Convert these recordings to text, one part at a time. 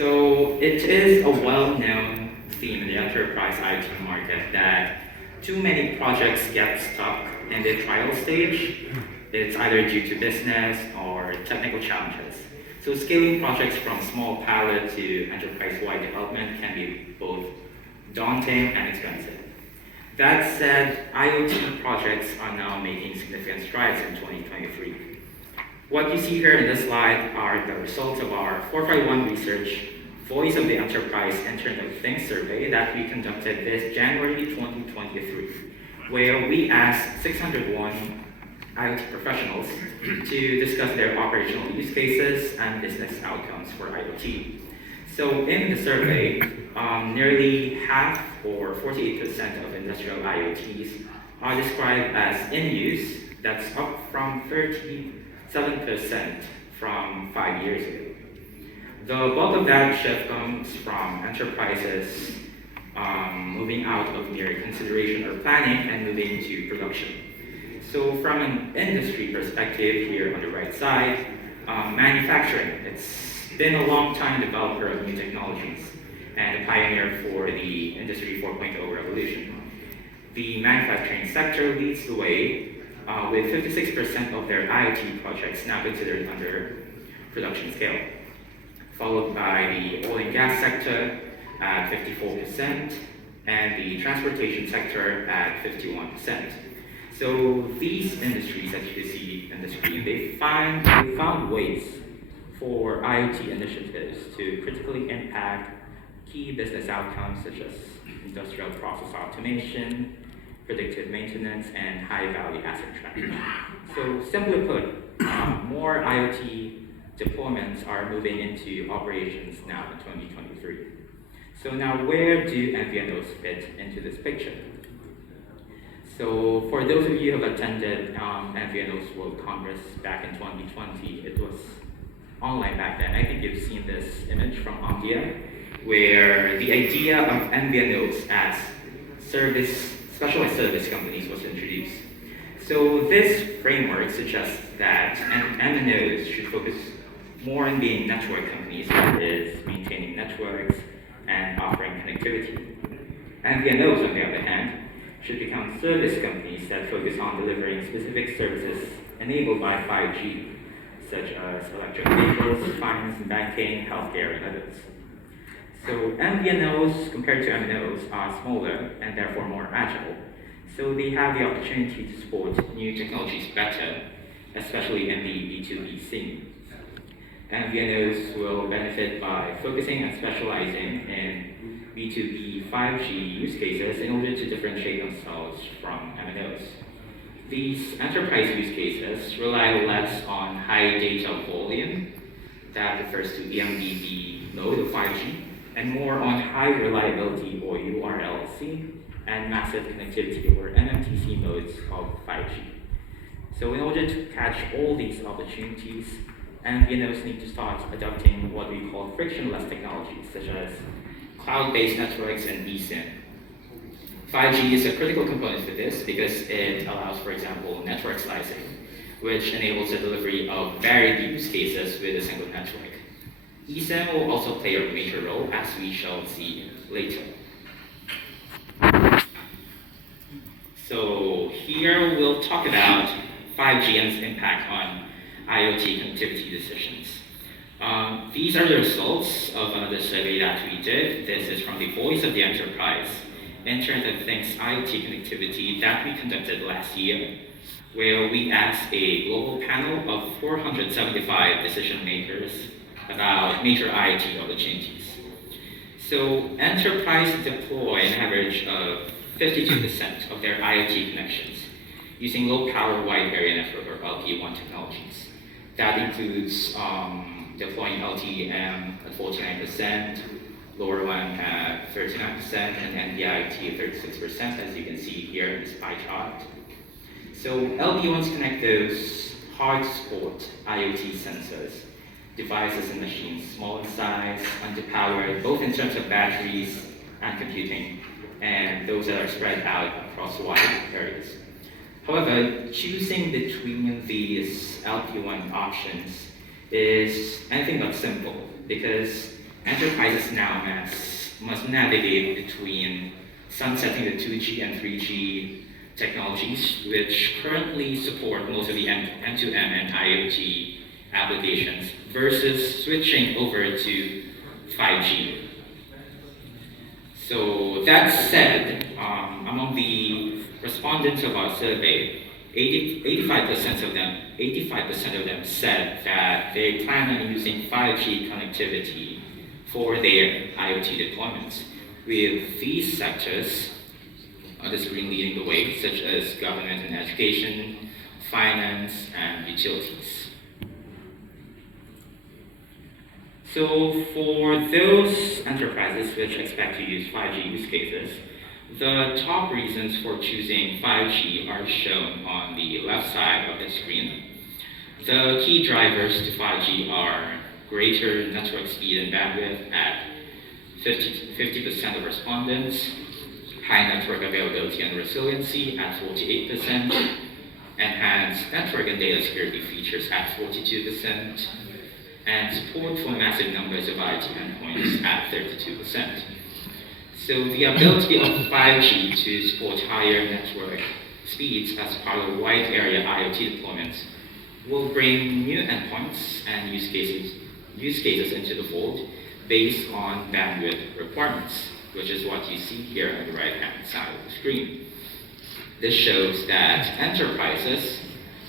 So it is a well-known theme in the enterprise IoT market that too many projects get stuck in the trial stage. It's either due to business or technical challenges. So scaling projects from small pilot to enterprise-wide development can be both daunting and expensive. That said, IoT projects are now making significant strides in 2023. What you see here in this slide are the results of our 451 research Voice of the Enterprise Internet of Things survey that we conducted this January 2023, where we asked 601 IoT professionals to discuss their operational use cases and business outcomes for IoT. So in the survey, nearly half or 48% of industrial IoTs are described as in use. That's up from 37% from 5 years ago. The bulk of that shift comes from enterprises moving out of mere consideration or planning and moving to production. So from an industry perspective here on the right side, manufacturing, it's been a long time developer of new technologies and a pioneer for the Industry 4.0 revolution. The manufacturing sector leads the way with 56% of their IoT projects now considered under production scale, followed by the oil and gas sector at 54% and the transportation sector at 51%. So these industries that you can see in the screen, they found ways for IoT initiatives to critically impact key business outcomes such as industrial process automation, predictive maintenance, and high-value asset tracking. So simply put, more IoT deployments are moving into operations now in 2023. So now where do MVNOs fit into this picture? So for those of you who have attended MVNOs World Congress back in 2020, it was online back then. I think you've seen this image from Omdia, where the idea of MVNOs as specialized service companies was introduced. So this framework suggests that MVNOs should focus more on being network companies, that is, maintaining networks and offering connectivity. MVNOs, on the other hand, should become service companies that focus on delivering specific services enabled by 5G, such as electric vehicles, finance and banking, healthcare, and others. So MVNOs, compared to MNOs, are smaller and therefore more agile. So they have the opportunity to support new technologies better, especially in the B2B scene. MVNOs will benefit by focusing and specializing in B2B 5G use cases in order to differentiate themselves from MNOs. These enterprise use cases rely less on high data volume, that refers to eMBB node of 5G, and more on high reliability or URLC and massive connectivity or MMTC modes of 5G. So in order to catch all these opportunities, MVNOs need to start adopting what we call frictionless technologies, such as cloud-based networks and eSIM. 5G is a critical component for this because it allows, for example, network slicing, which enables the delivery of varied use cases with a single network. eSIM will also play a major role, as we shall see later. So here we'll talk about 5G and its impact on IoT connectivity decisions. These are the results of another survey that we did. This is from the Voice of the Enterprise Internet of Things IoT connectivity that we conducted last year, where we asked a global panel of 475 decision makers about major IoT opportunities. So enterprises deploy an average of 52% of their IoT connections using low power wide area network or LPWAN technologies. That includes deploying LTE-M at 49%, LoRaWAN at 39%, and NB-IoT at 36%, as you can see here in this pie chart. So LPWANs connect those hard-to-support IoT sensors, devices and machines, small in size, underpowered, both in terms of batteries and computing, and those that are spread out across wide areas. However, choosing between these LP1 options is anything but simple because enterprises now must navigate between sunsetting the 2G and 3G technologies, which currently support most of the M2M and IoT applications, versus switching over to 5G. So that said, among the respondents of our survey, 85% of them said that they plan on using 5G connectivity for their IoT deployments, with these sectors on the screen leading the way, such as government and education, finance, and utilities. So for those enterprises which expect to use 5G use cases, the top reasons for choosing 5G are shown on the left side of the screen. The key drivers to 5G are greater network speed and bandwidth at 50% of respondents, high network availability and resiliency at 48%, enhanced network and data security features at 42%, and support for massive numbers of IoT endpoints at 32%. So the ability of 5G to support higher network speeds as part of wide area IoT deployments will bring new endpoints and use cases into the fold based on bandwidth requirements, which is what you see here on the right-hand side of the screen. This shows that enterprises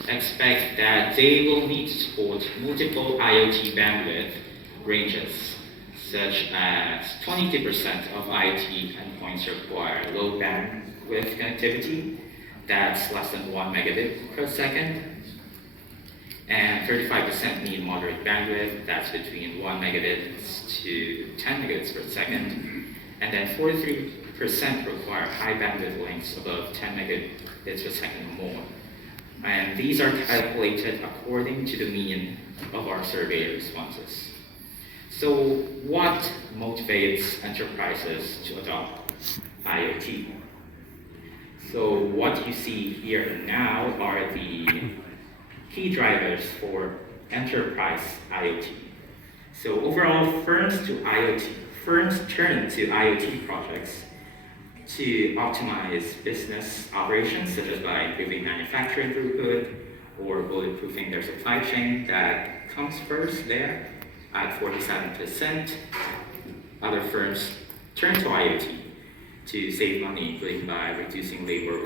expect that they will need to support multiple IoT bandwidth ranges, such as 22% of IoT endpoints require low bandwidth connectivity, that's less than 1 megabit per second, and 35% need moderate bandwidth, that's between 1 megabit to 10 megabits per second, and then 43% require high bandwidth links above 10 megabits per second or more. And these are calculated according to the mean of our survey responses. So what motivates enterprises to adopt IoT? So what you see here now are the key drivers for enterprise IoT. So overall, firms turn to IoT projects to optimize business operations, such as by improving manufacturing throughput or bulletproofing their supply chain. That comes first there at 47%. Other firms turn to IoT to save money, including by reducing labor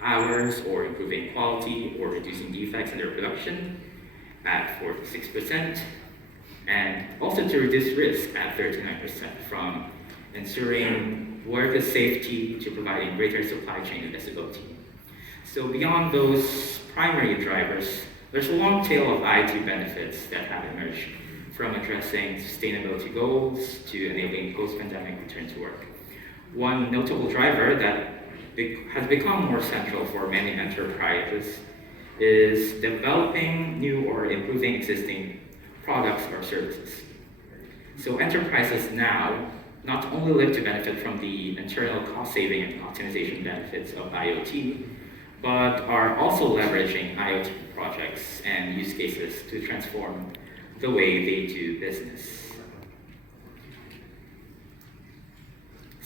hours or improving quality or reducing defects in their production at 46%, and also to reduce risk at 39%, from ensuring worker safety to providing greater supply chain visibility. So beyond those primary drivers, there's a long tail of IoT benefits that have emerged, from addressing sustainability goals to enabling post-pandemic return to work. One notable driver that has become more central for many enterprises is developing new or improving existing products or services. So enterprises now not only live to benefit from the internal cost-saving and optimization benefits of IoT, but are also leveraging IoT projects and use cases to transform the way they do business.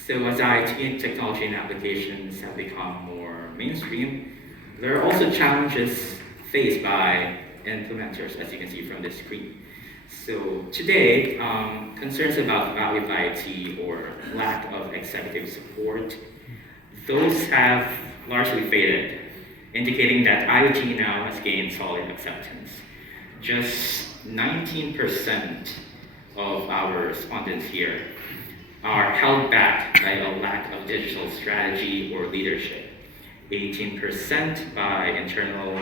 So as IoT and technology and applications have become more mainstream, there are also challenges faced by implementers, as you can see from this screen. So today, concerns about value of IoT or lack of executive support, those have largely faded, indicating that IoT now has gained solid acceptance. Just 19% of our respondents here are held back by a lack of digital strategy or leadership, 18% by internal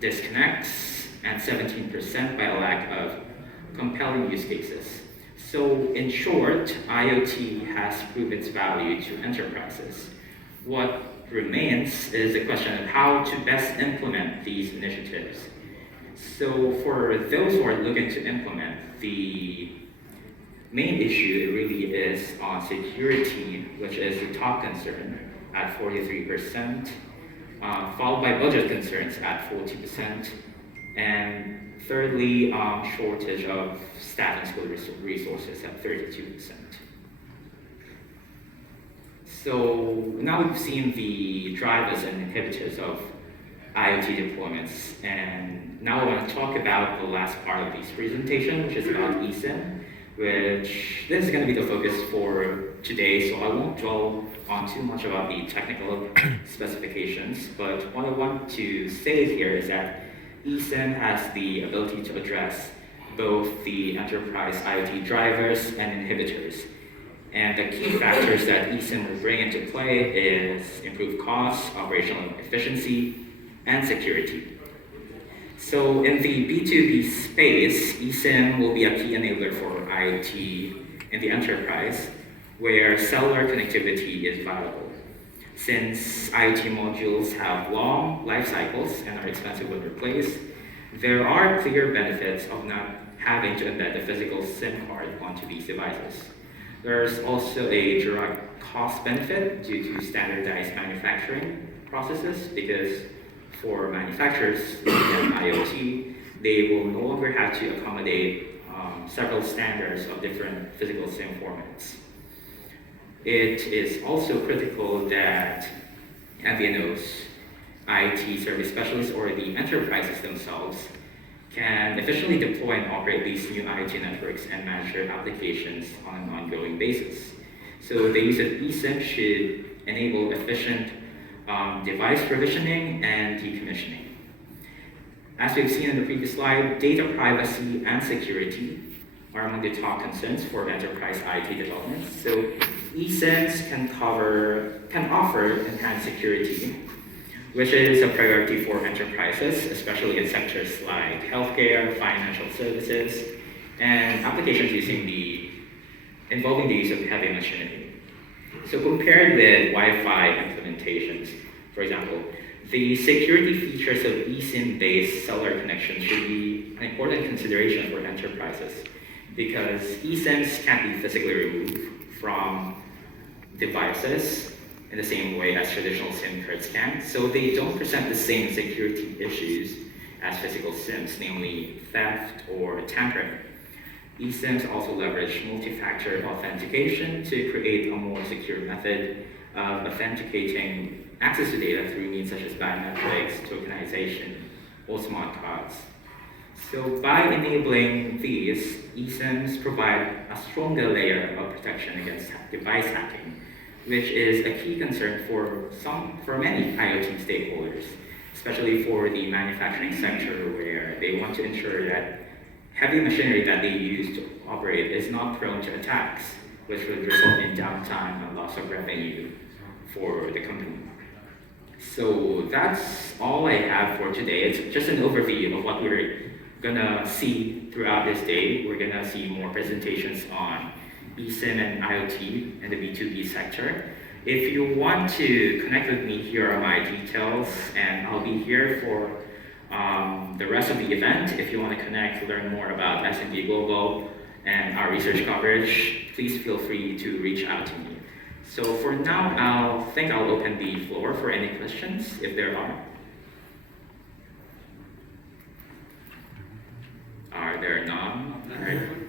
disconnects, and 17% by a lack of compelling use cases. So in short, IoT has proved its value to enterprises. What remains is the question of how to best implement these initiatives. So for those who are looking to implement, the main issue really is on security, which is the top concern at 43%, followed by budget concerns at 40%, and Thirdly, shortage of staff and skilled resources at 32%. So now we've seen the drivers and inhibitors of IoT deployments, and now I want to talk about the last part of this presentation, which is about eSIM, which this is going to be the focus for today, so I won't dwell on too much about the technical specifications, but what I want to say here is that eSIM has the ability to address both the enterprise IoT drivers and inhibitors. And the key factors that eSIM will bring into play is improved costs, operational efficiency, and security. So in the B2B space, eSIM will be a key enabler for IoT in the enterprise, where cellular connectivity is valuable. Since IoT modules have long life cycles and are expensive when replaced, there are clear benefits of not having to embed a physical SIM card onto these devices. There's also a direct cost benefit due to standardized manufacturing processes, because for manufacturers in IoT, they will no longer have to accommodate several standards of different physical SIM formats. It is also critical that MVNOs, IT service specialists, or the enterprises themselves can efficiently deploy and operate these new IoT networks and manage their applications on an ongoing basis. So the use of eSIM should enable efficient device provisioning and decommissioning. As we've seen in the previous slide, data privacy and security are among the top concerns for enterprise IT development. So eSIMs can offer enhanced security, which is a priority for enterprises, especially in sectors like healthcare, financial services, and applications involving the use of heavy machinery. So compared with Wi-Fi implementations, for example, the security features of eSIM-based cellular connections should be an important consideration for enterprises, because eSIMs can't be physically removed from devices in the same way as traditional SIM cards can, so they don't present the same security issues as physical SIMs, namely theft or tampering. eSIMs also leverage multi-factor authentication to create a more secure method of authenticating access to data through means such as biometrics, tokenization, or smart cards. So by enabling these, eSIMs provide a stronger layer of protection against device hacking, which is a key concern for many IoT stakeholders, especially for the manufacturing sector, where they want to ensure that heavy machinery that they use to operate is not prone to attacks, which would result in downtime and loss of revenue for the company. So that's all I have for today. It's just an overview of what we're gonna see throughout this day. We're gonna see more presentations on eSIM and IoT in the B2B sector. If you want to connect with me, here are my details, and I'll be here for the rest of the event. If you want to connect, learn more about SMB Global and our research coverage, please feel free to reach out to me. So for now, I'll open the floor for any questions, if there are. Are there none? All right.